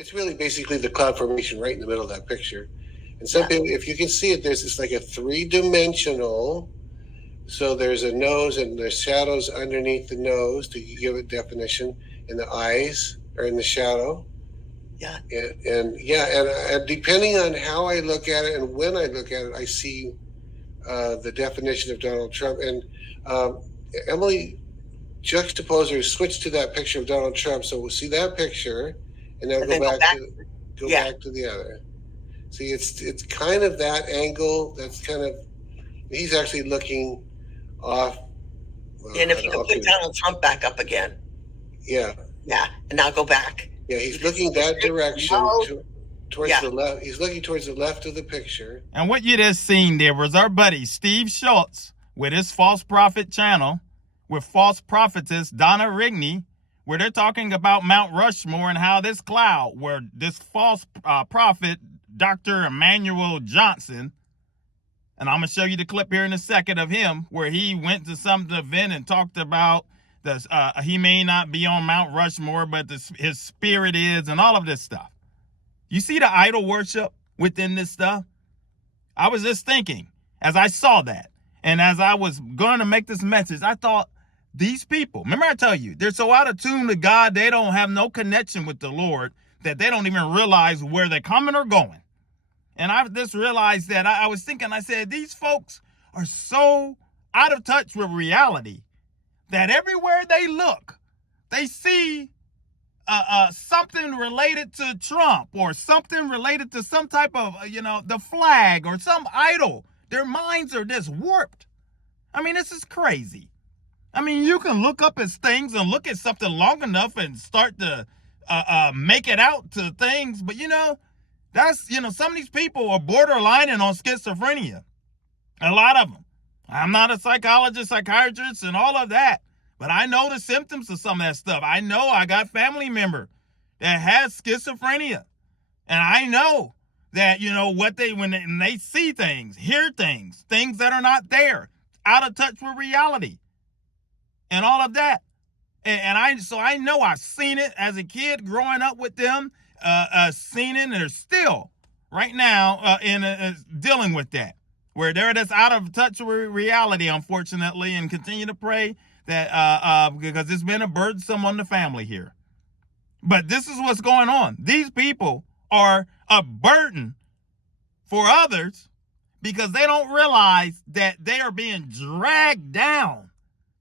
It's really basically the cloud formation right in the middle of that picture. And some people, if you can see it, there's this like a 3-dimensional. So there's a nose and there's shadows underneath the nose to give it definition, and the eyes are in the shadow. Yeah. And depending on how I look at it and when I look at it, I see the definition of Donald Trump. And Emily juxtaposed or switched to that picture of Donald Trump. So we'll see that picture, and then go back to the other. See, it's kind of that angle. That's kind of, he's actually looking off. And if you can put Donald Trump back up again. Yeah. Yeah, and now go back. Yeah, he's looking that direction towards the left. He's looking towards the left of the picture. And what you just seen there was our buddy Steve Shultz with his false prophet channel with false prophetess Donna Rigney, where they're talking about Mount Rushmore and how this cloud, where this false prophet, Dr. Manuel Johnson, and I'm going to show you the clip here in a second of him, where he went to some event and talked about he may not be on Mount Rushmore, but his spirit is, and all of this stuff. You see the idol worship within this stuff? I was just thinking, as I saw that, and as I was going to make this message, I thought, these people, remember I tell you, they're so out of tune to God, they don't have no connection with the Lord, that they don't even realize where they're coming or going. And I just realized that I was thinking, I said, these folks are so out of touch with reality that everywhere they look, they see something related to Trump or something related to some type of, the flag or some idol. Their minds are just warped. I mean, this is crazy. I mean, you can look up at things and look at something long enough and start to make it out to things. But, that's, some of these people are borderlining on schizophrenia. A lot of them. I'm not a psychologist, psychiatrist, and all of that. But I know the symptoms of some of that stuff. I know I got family member that has schizophrenia. And I know that, when they see things, hear things that are not there, out of touch with reality. And all of that. And I know I've seen it as a kid growing up with them, seen it, and they're still right now dealing with that, where they're just out of touch with reality, unfortunately, and continue to pray that because it's been a burdensome on the family here. But this is what's going on. These people are a burden for others because they don't realize that they are being dragged down.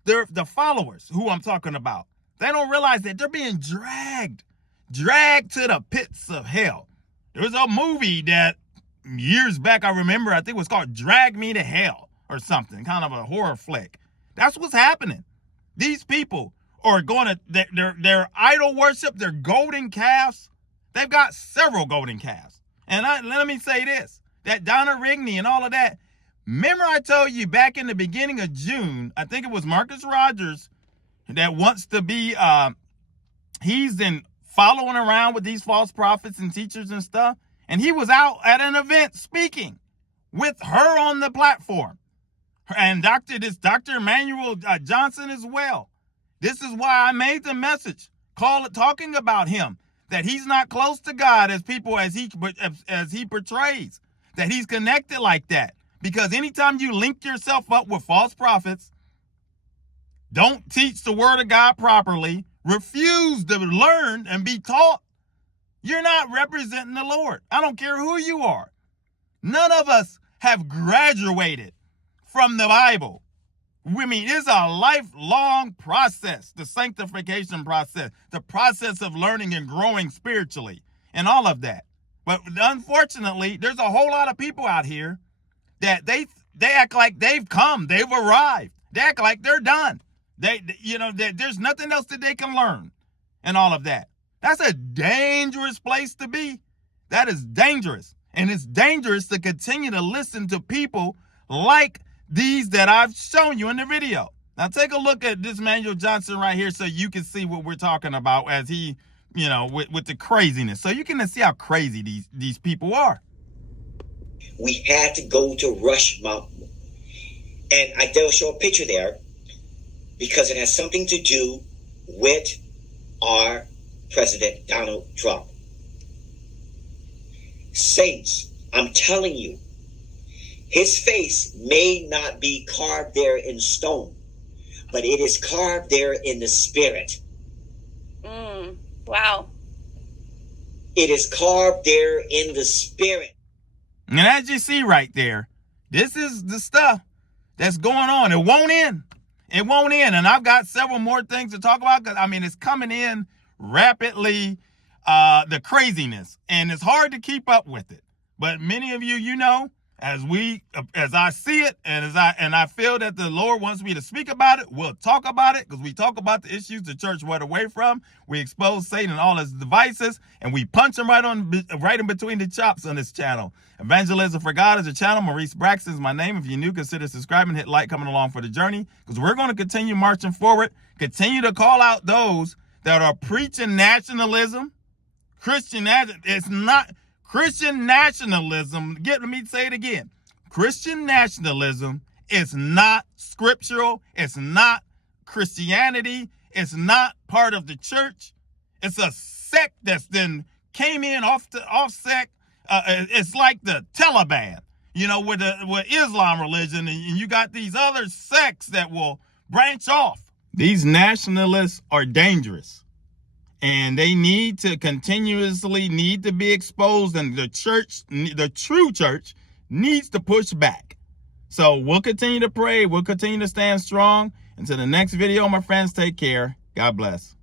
They're the followers who I'm talking about. They don't realize that they're being dragged to the pits of hell. There was a movie that years back, I remember, I think it was called Drag Me to Hell or something, kind of a horror flick. That's what's happening. These people are going to, their idol worship, their golden calves. They've got several golden calves. And let me say this, that Donna Rigney and all of that, remember I told you back in the beginning of June, I think it was Marcus Rogers that wants to be, he's been following around with these false prophets and teachers and stuff. And he was out at an event speaking with her on the platform. And Dr. Manuel Johnson as well. This is why I made the message, talking about him, that he's not close to God as he portrays, that he's connected like that. Because anytime you link yourself up with false prophets, don't teach the word of God properly, refuse to learn and be taught, you're not representing the Lord. I don't care who you are. None of us have graduated from the Bible. I mean, it's a lifelong process, the sanctification process, the process of learning and growing spiritually, and all of that. But unfortunately, there's a whole lot of people out here that they act like they've arrived. They act like they're done. There's nothing else that they can learn and all of that. That's a dangerous place to be. That is dangerous. And it's dangerous to continue to listen to people like these that I've shown you in the video. Now take a look at this Manuel Johnson right here so you can see what we're talking about as he, with the craziness. So you can see how crazy these people are. We had to go to Rush Mountain. And they'll show a picture there because it has something to do with our President Donald Trump. Saints, I'm telling you, his face may not be carved there in stone, but it is carved there in the spirit. Wow. It is carved there in the spirit. And as you see right there, this is the stuff that's going on. It won't end. It won't end. And I've got several more things to talk about because, I mean, it's coming in rapidly, the craziness. And it's hard to keep up with it. But many of you, you know, as I see it and I feel that the Lord wants me to speak about it, we'll talk about it because we talk about the issues the church went away from. We expose Satan and all his devices, and we punch him right in between the chops on this channel. Evangelism for God is a channel. Maurice Braxton is my name. If you're new, consider subscribing, hit like, coming along for the journey, because we're going to continue marching forward, continue to call out those that are preaching nationalism. It's not Christian nationalism. Let me say it again. Christian nationalism is not scriptural. It's not Christianity. It's not part of the church. It's a sect that's then came in off sect. It's like the Taliban, you know, with Islam religion, and you got these other sects that will branch off. These nationalists are dangerous. And they need to continuously be exposed, and the church, the true church, needs to push back. So we'll continue to pray. We'll continue to stand strong. Until the next video, my friends, take care. God bless.